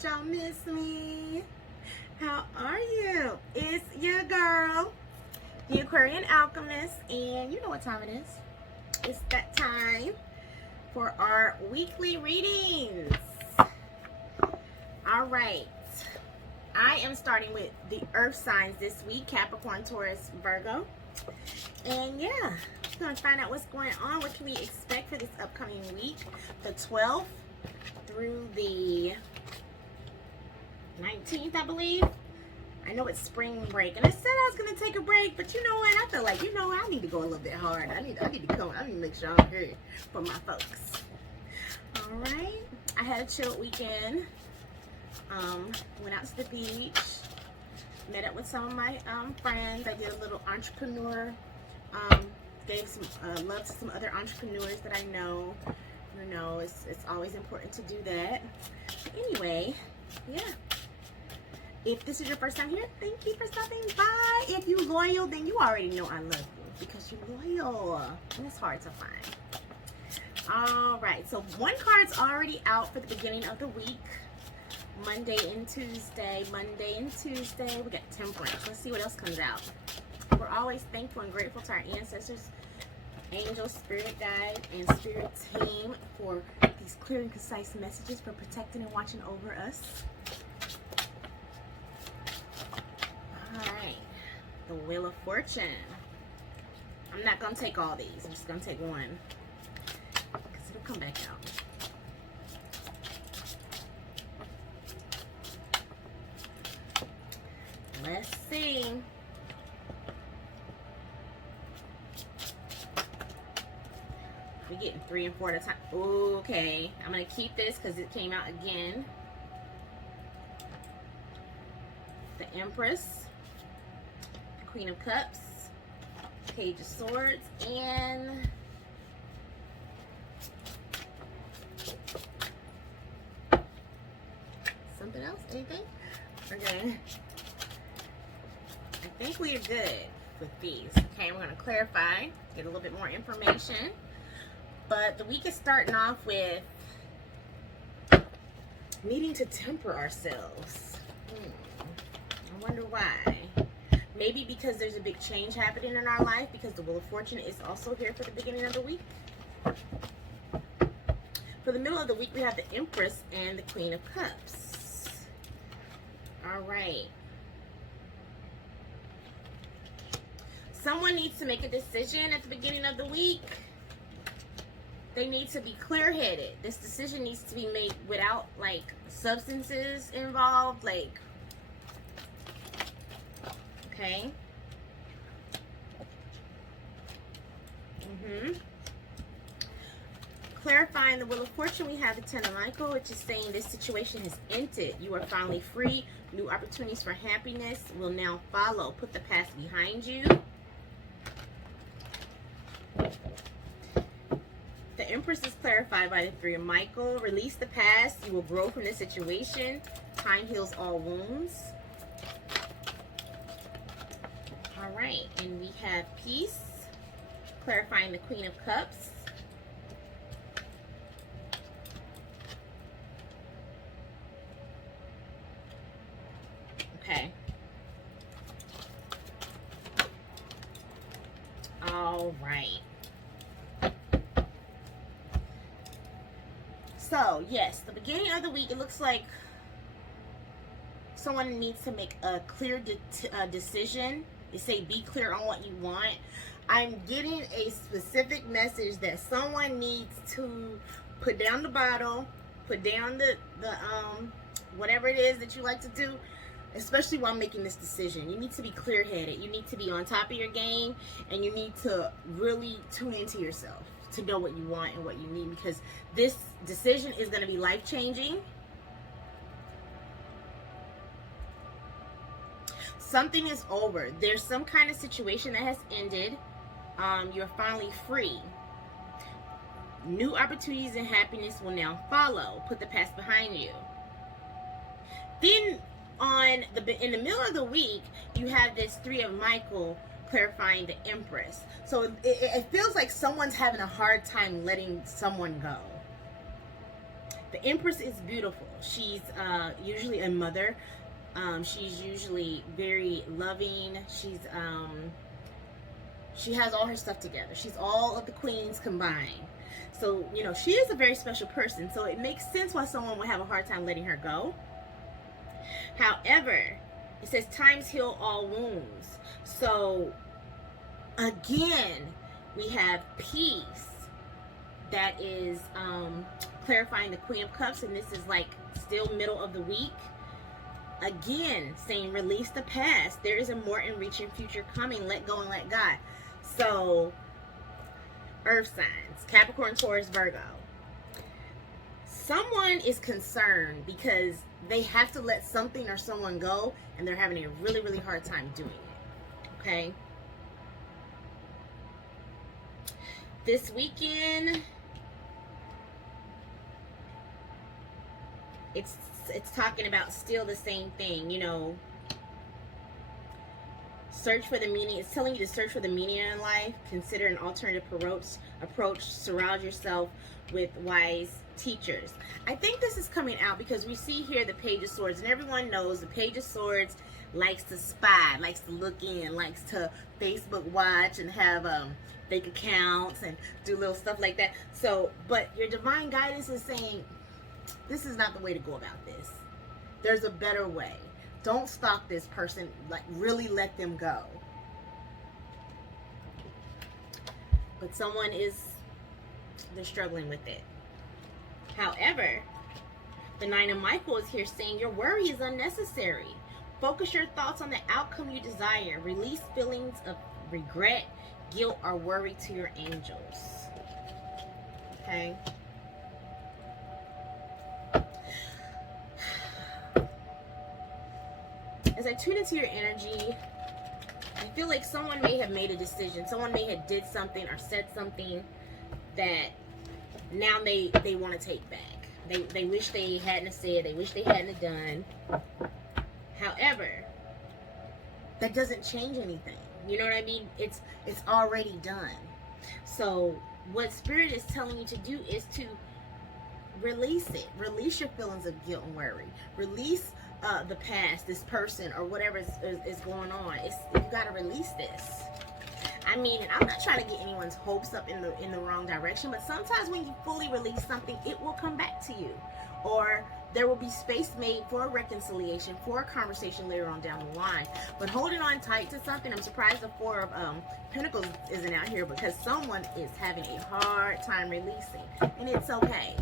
Did y'all miss me? How are you? It's your girl, the Aquarian Alchemist, and you know what time it is. It's that time for our weekly readings. All right. I am starting with the earth signs this week, Capricorn, Taurus, Virgo. And yeah, we're going to find out what's going on. What can we expect for this upcoming week? The 12th through the 19th, I believe. I know it's spring break. And I said I was going to take a break, but you know what? I feel like, I need to go a little bit hard. I need to make sure I'm here for my folks. All right. I had a chill weekend. Went out to the beach, met up with some of my friends. I did a little entrepreneur, gave some love to some other entrepreneurs that I know. You know, it's always important to do that. But anyway, yeah. If this is your first time here, thank you for stopping by. If you're loyal, then you already know I love you because you're loyal, and it's hard to find. All right, so one card's already out for the beginning of the week. Monday and Tuesday. We got Temperance. Let's see what else comes out. We're always thankful and grateful to our ancestors, angels, spirit guide, and spirit team for these clear and concise messages, for protecting and watching over us. Alright. The Wheel of Fortune. I'm not going to take all these. I'm just going to take one, because it'll come back out. Let's see. We're getting 3 and 4 at a time. Okay. I'm going to keep this because it came out again. The Empress. The Queen of Cups. Page of Swords. And something else? Anything? Okay. I think we are good with these. Okay, we're going to clarify, get a little bit more information. But the week is starting off with needing to temper ourselves. I wonder why. Maybe because there's a big change happening in our life, because the Wheel of Fortune is also here for the beginning of the week. For the middle of the week, we have the Empress and the Queen of Cups. All right. Someone needs to make a decision at the beginning of the week. They need to be clear-headed. This decision needs to be made without, like, substances involved. Like, okay. Clarifying the Wheel of Fortune, we have the Ten of Pentacles, which is saying this situation has ended. You are finally free. New opportunities for happiness will now follow. Put the past behind you. The Empress is clarified by the Three of Pentacles. Release the past. You will grow from this situation. Time heals all wounds. All right. And we have Peace. Clarifying the Queen of Cups. Okay. All right. So, yes, the beginning of the week, it looks like someone needs to make a clear decision. They say be clear on what you want. I'm getting a specific message that someone needs to put down the bottle, put down the whatever it is that you like to do, especially while making this decision. You need to be clear-headed. You need to be on top of your game, and you need to really tune into yourself to know what you want and what you need, because this decision is going to be life-changing. Something is over. There's some kind of situation that has ended. You're finally free. New opportunities and happiness will now follow. Put the past behind you. Then in the middle of the week, you have this Three of Pentacles clarifying the Empress. So it feels like someone's having a hard time letting someone go. The Empress is beautiful. She's usually a mother. She's usually very loving. She has all her stuff together. She's all of the queens combined. So, you know, she is a very special person. So it makes sense why someone would have a hard time letting her go. However, it says times heal all wounds. So, again, we have peace. That is clarifying the Queen of Cups. And this is like still middle of the week. Again, saying release the past. There is a more enriching future coming. Let go and let God. So, earth signs, Capricorn, Taurus, Virgo. Someone is concerned because they have to let something or someone go, and they're having a really, really hard time doing it. Okay? This weekend, it's talking about still the same thing, you know. Search for the meaning. It's telling you to search for the meaning in life. Consider an alternative approach. Surround yourself with wise teachers. I think this is coming out because we see here the Page of Swords, and everyone knows the Page of Swords likes to spy, likes to look in, likes to Facebook watch and have fake accounts and do little stuff like that. So, but your divine guidance is saying, this is not the way to go about this. There's a better way. Don't stalk this person. Like, really let them go. But they're struggling with it. However, the Nine of Michael is here saying your worry is unnecessary. Focus your thoughts on the outcome you desire. Release feelings of regret, guilt, or worry to your angels. Okay? As I tune into your energy, I feel like someone may have made a decision. Someone may have did something or said something that now they want to take back. They wish they hadn't said. They wish they hadn't done. However, that doesn't change anything. You know what I mean? It's already done. So what Spirit is telling you to do is to release it. Release your feelings of guilt and worry. Release the past, this person, or whatever is going on. You got to release this. I mean, I'm not trying to get anyone's hopes up in the wrong direction, but sometimes when you fully release something, it will come back to you, or there will be space made for a reconciliation, for a conversation later on down the line. But holding on tight to something, I'm surprised the Four of Pentacles isn't out here, because someone is having a hard time releasing, and it's okay.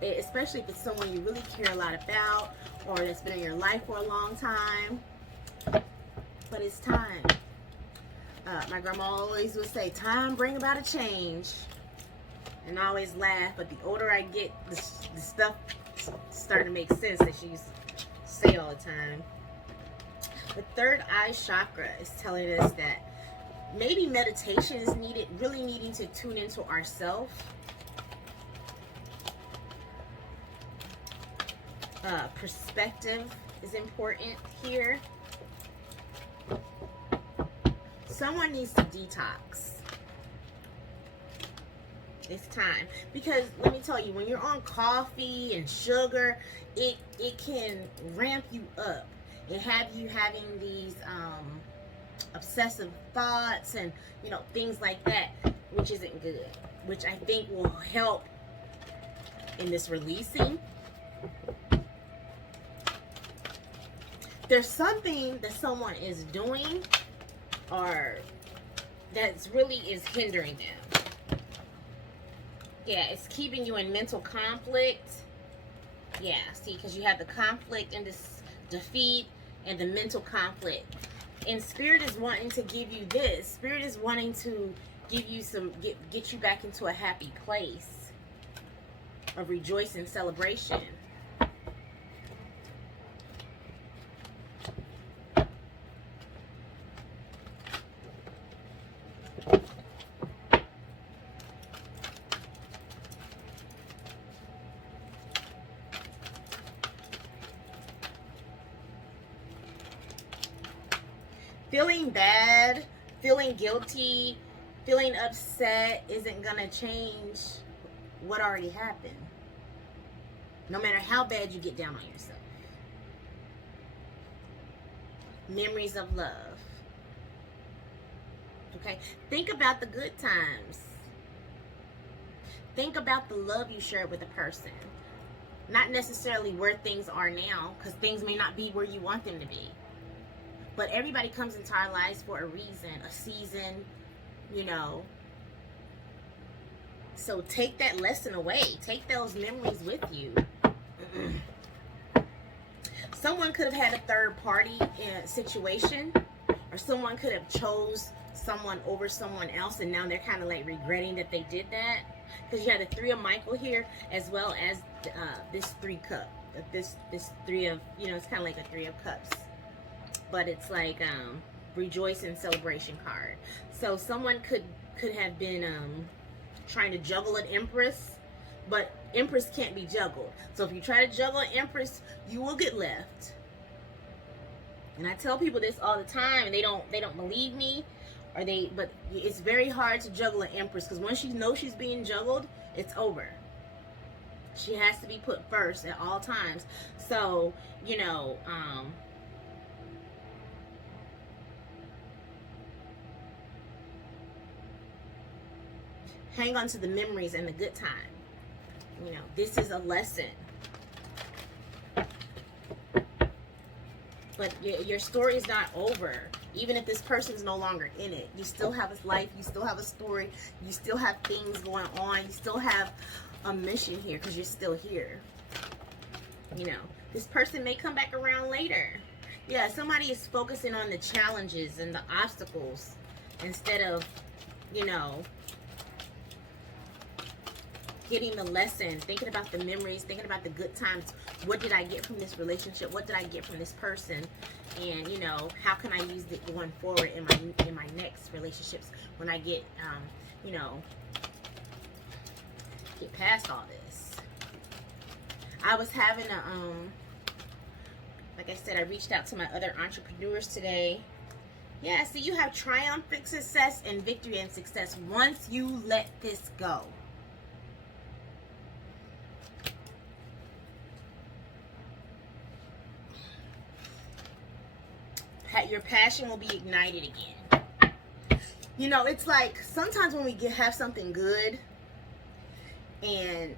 Especially if it's someone you really care a lot about, or that's been in your life for a long time. But it's time. My grandma always would say, time bring about a change. And I always laugh, but the older I get, the stuff starting to make sense that she used to say all the time. The third eye chakra is telling us that maybe meditation is needed, really needing to tune into ourselves. Perspective is important here. Someone needs to detox. It's time. Because let me tell you, when you're on coffee and sugar, it can ramp you up and have you having these obsessive thoughts and, you know, things like that, which isn't good. Which I think will help in this releasing. There's something that someone is doing or that's really is hindering them. Yeah, it's keeping you in mental conflict. Yeah, see, because you have the conflict and this defeat and the mental conflict. And Spirit is wanting to give you this. Spirit is wanting to give you some, get you back into a happy place of rejoicing, celebration. Feeling bad, feeling guilty, feeling upset isn't gonna change what already happened. No matter how bad you get down on yourself. Memories of love. Okay? Think about the good times. Think about the love you shared with a person. Not necessarily where things are now, because things may not be where you want them to be. But everybody comes into our lives for a reason, a season, you know. So take that lesson away. Take those memories with you. Someone could have had a third party situation, or someone could have chose someone over someone else, and now they're kind of like regretting that they did that. Because you have the Three of Michael here, as well as this Three Cup. This Three of, you know, it's kind of like a Three of Cups. But it's like rejoice and celebration card. So someone could have been trying to juggle an Empress, but Empress can't be juggled. So if you try to juggle an Empress, you will get left. And I tell people this all the time, and they don't believe me, but it's very hard to juggle an Empress, because once she knows she's being juggled, it's over. She has to be put first at all times. So, you know, hang on to the memories and the good time. You know, this is a lesson. But your story is not over. Even if this person's no longer in it, you still have a life, you still have a story, you still have things going on, you still have a mission here, because you're still here. You know, this person may come back around later. Yeah, somebody is focusing on the challenges and the obstacles instead of, you know, getting the lesson, thinking about the memories, thinking about the good times. What did I get from this relationship? What did I get from this person? And, you know, how can I use it going forward in my next relationships when I get, you know, get past all this. I was having a, like I said, I reached out to my other entrepreneurs today. Yeah, so you have triumphant success and victory and success once you let this go. Your passion will be ignited again. You know, it's like sometimes when we have something good and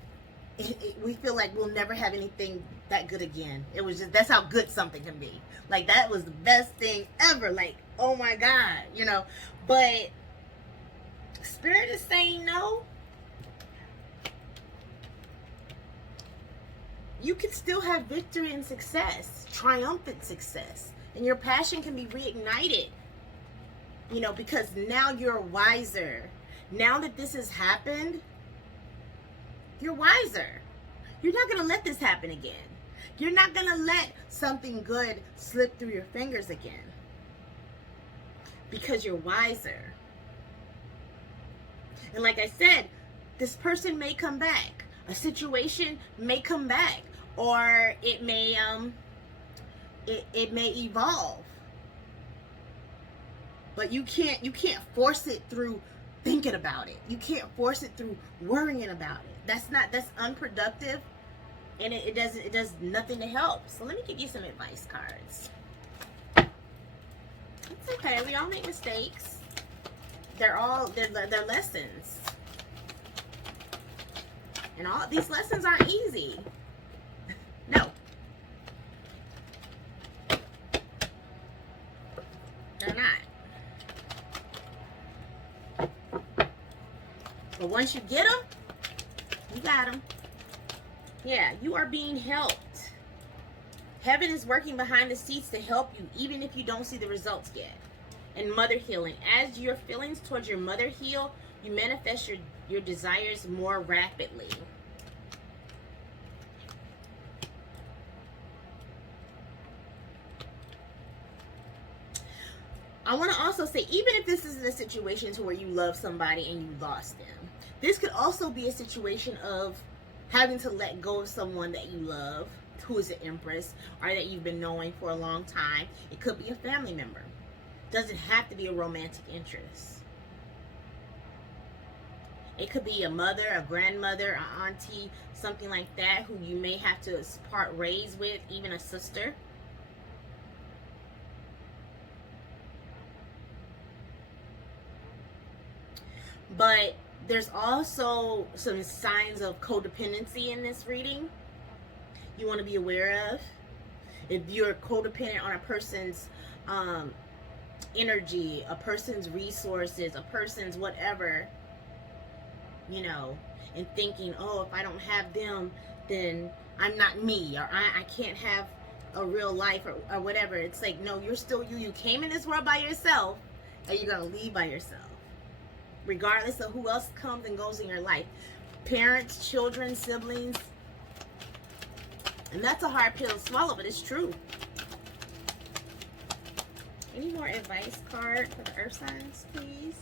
we feel like we'll never have anything that good again. It was just, that's how good something can be. Like, that was the best thing ever. Like, oh my God, you know. But Spirit is saying no. You can still have victory and success, triumphant success. And your passion can be reignited, you know, because now you're wiser. Now that this has happened, you're wiser. You're not going to let this happen again. You're not going to let something good slip through your fingers again, because you're wiser. And like I said, this person may come back. A situation may come back, or it may it may evolve, but you can't force it through thinking about it. You can't force it through worrying about it. That's unproductive, and it does nothing to help. So let me give you some advice cards. It's okay. We all make mistakes. They're lessons, and all these lessons aren't easy. No. They're not. But once you get them, you got them. Yeah, you are being helped. Heaven is working behind the scenes to help you, even if you don't see the results yet. And mother healing. As your feelings towards your mother heal, you manifest your desires more rapidly. I want to also say, even if this isn't a situation to where you love somebody and you lost them, this could also be a situation of having to let go of someone that you love, who is an Empress, or that you've been knowing for a long time. It could be a family member. Doesn't have to be a romantic interest. It could be a mother, a grandmother, an auntie, something like that, who you may have to part ways with, even a sister. But there's also some signs of codependency in this reading you want to be aware of. If you're codependent on a person's energy, a person's resources, a person's whatever, you know, and thinking, oh, if I don't have them, then I'm not me, or I can't have a real life, or whatever. It's like, no, you're still you. You came in this world by yourself, and you're going to leave by yourself, regardless of who else comes and goes in your life. Parents, children, siblings. And that's a hard pill to swallow, but it's true. Any more advice card for the earth signs, please?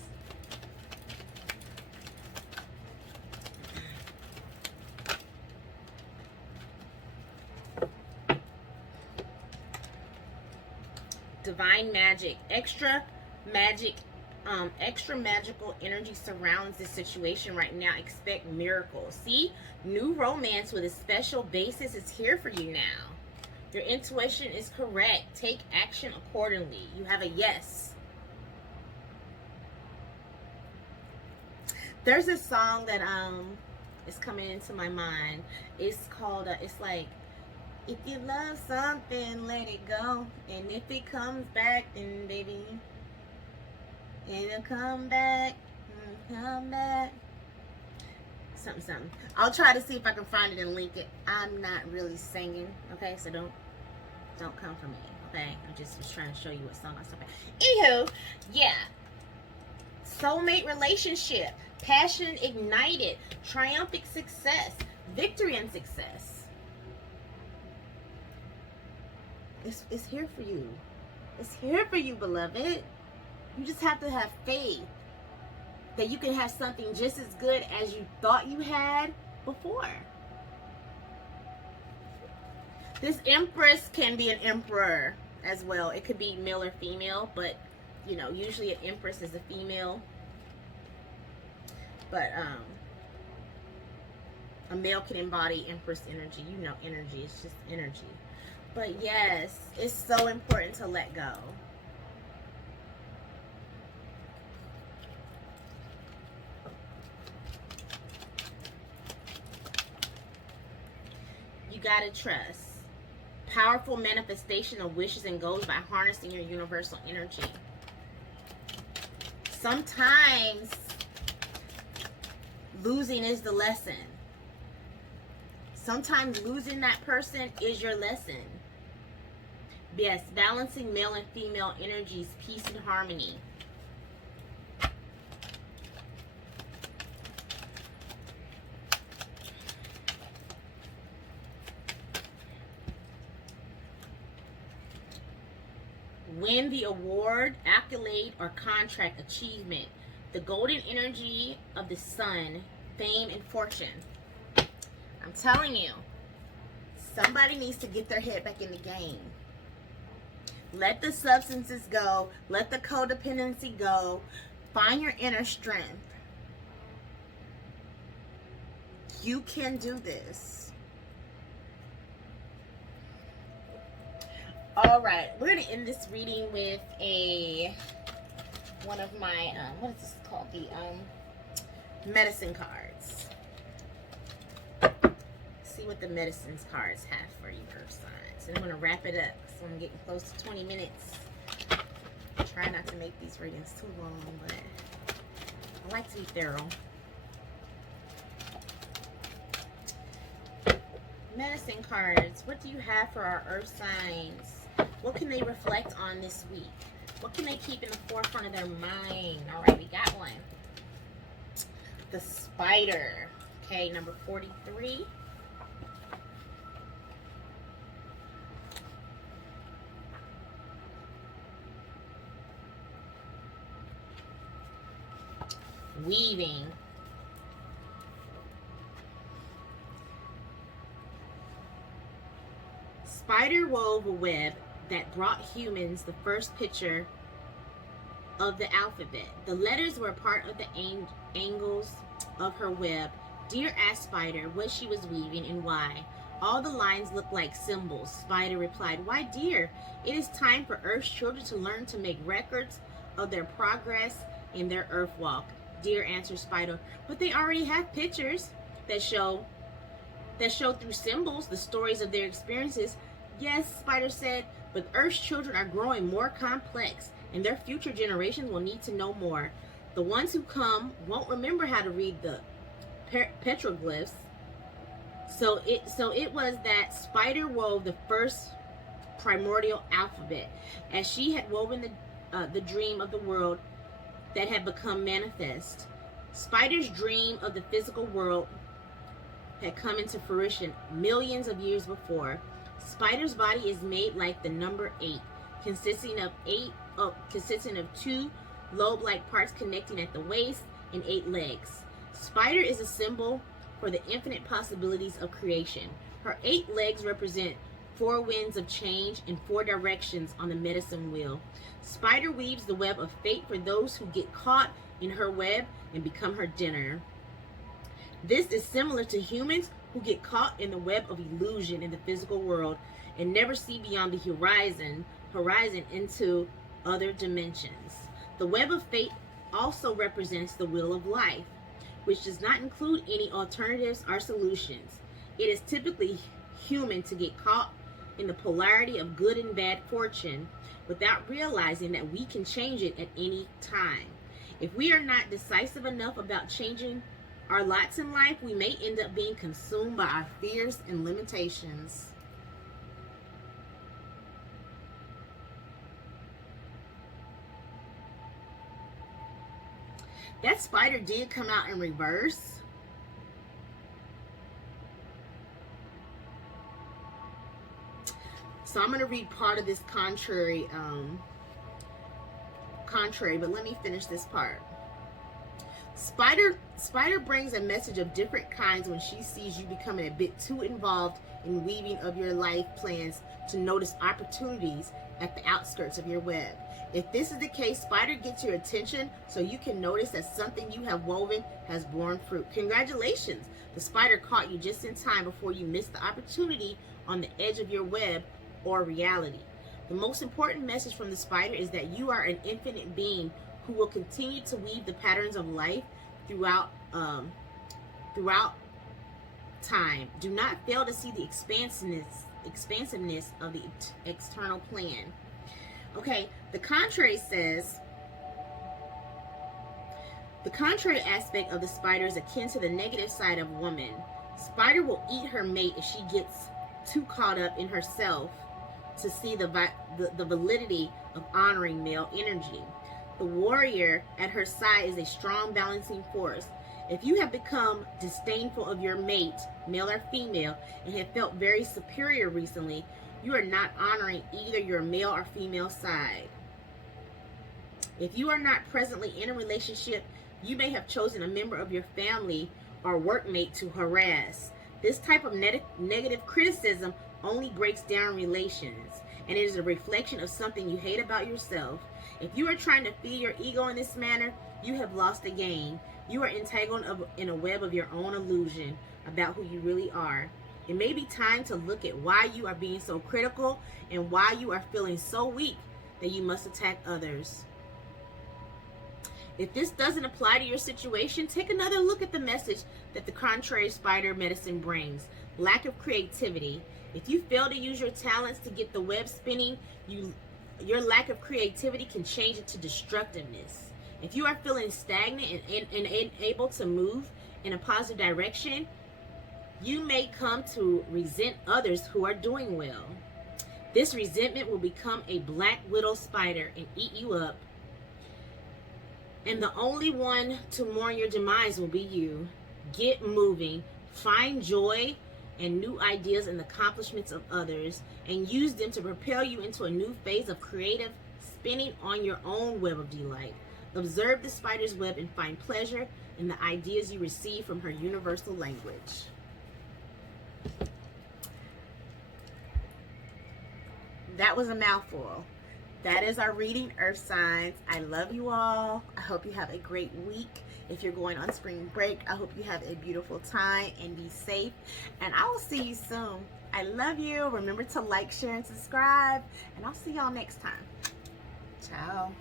Divine magic. Extra magical energy surrounds this situation right now. Expect miracles. See? New romance with a special basis is here for you now. Your intuition is correct. Take action accordingly. You have a yes. There's a song that is coming into my mind. It's called it's like, if you love something, let it go, and if it comes back, then baby, it'll come back, come back. Something. I'll try to see if I can find it and link it. I'm not really singing, okay? So don't come for me, okay? I just was trying to show you what song I was talking about. Anywho, yeah. Soulmate relationship, passion ignited, triumphant success, victory and success. It's here for you. It's here for you, beloved. You just have to have faith that you can have something just as good as you thought you had before. This Empress can be an Emperor as well. It could be male or female, but you know, usually an Empress is a female. But a male can embody Empress energy. You know, energy. It's just energy. But yes, it's so important to let go. You gotta trust. Powerful manifestation of wishes and goals by harnessing your universal energy. Sometimes losing is the lesson. Sometimes losing that person is your lesson. Yes, balancing male and female energies, peace and harmony. Win the award, accolade, or contract achievement. The golden energy of the sun, fame and fortune. I'm telling you, somebody needs to get their head back in the game. Let the substances go. Let the codependency go. Find your inner strength. You can do this. All right, we're going to end this reading with one of my, what is this called? The medicine cards. See what the medicines cards have for you, earth signs. And I'm going to wrap it up because I'm getting close to 20 minutes. I try not to make these readings too long, but I like to be thorough. Medicine cards. What do you have for our earth signs? What can they reflect on this week? What can they keep in the forefront of their mind? All right, we got one. The spider. Okay, number 43. Weaving. Spider wove a web that brought humans the first picture of the alphabet. The letters were part of the angles of her web. Dear asked Spider what she was weaving and why. All the lines looked like symbols. Spider replied, why, dear, it is time for Earth's children to learn to make records of their progress in their Earth walk. Dear answered Spider, but they already have pictures that show through symbols the stories of their experiences. Yes, Spider said, but Earth's children are growing more complex, and their future generations will need to know more. The ones who come won't remember how to read the petroglyphs. So it was that Spider wove the first primordial alphabet, as she had woven the dream of the world that had become manifest. Spider's dream of the physical world had come into fruition millions of years before. Spider's body is made like the number 8, consisting of 2 lobe-like parts connecting at the waist and 8 legs. Spider is a symbol for the infinite possibilities of creation. Her 8 legs represent 4 winds of change and 4 directions on the medicine wheel. Spider weaves the web of fate for those who get caught in her web and become her dinner. This is similar to humans who get caught in the web of illusion in the physical world and never see beyond the horizon into other dimensions. The web of fate also represents the wheel of life, which does not include any alternatives or solutions. It is typically human to get caught in the polarity of good and bad fortune without realizing that we can change it at any time. If we are not decisive enough about changing our lots in life, we may end up being consumed by our fears and limitations. That spider did come out in reverse. So I'm going to read part of this contrary, but let me finish this part. Spider brings a message of different kinds when she sees you becoming a bit too involved in weaving of your life plans to notice opportunities at the outskirts of your web. If this is the case, Spider gets your attention so you can notice that something you have woven has borne fruit. Congratulations! The spider caught you just in time before you missed the opportunity on the edge of your web or reality. The most important message from the spider is that you are an infinite being who will continue to weave the patterns of life throughout time. Do not fail to see the expansiveness of the external plan. Okay, the contrary aspect of the spider is akin to the negative side of woman. Spider will eat her mate if she gets too caught up in herself to see the validity of honoring male energy. The warrior at her side is a strong balancing force. If you have become disdainful of your mate, male or female, and have felt very superior recently, you are not honoring either your male or female side. If you are not presently in a relationship, you may have chosen a member of your family or workmate to harass. This type of negative criticism only breaks down relations, and it is a reflection of something you hate about yourself. If you are trying to feed your ego in this manner, you have lost the game. You are entangled in a web of your own illusion about who you really are. It may be time to look at why you are being so critical and why you are feeling so weak that you must attack others. If this doesn't apply to your situation, take another look at the message that the contrary spider medicine brings. Lack of creativity. If you fail to use your talents to get the web spinning, your lack of creativity can change it to destructiveness. If you are feeling stagnant and unable to move in a positive direction, you may come to resent others who are doing well. This resentment will become a black widow spider and eat you up. And the only one to mourn your demise will be you. Get moving. Find joy and new ideas in the accomplishments of others, and use them to propel you into a new phase of creative spinning on your own web of delight. Observe the spider's web and find pleasure in the ideas you receive from her universal language. That was a mouthful. that is our reading, Earth signs. I love you all. I hope you have a great week. If you're going on spring break, I hope you have a beautiful time and be safe. And I will see you soon. I love you. Remember to like, share, and subscribe. And I'll see y'all next time. Ciao.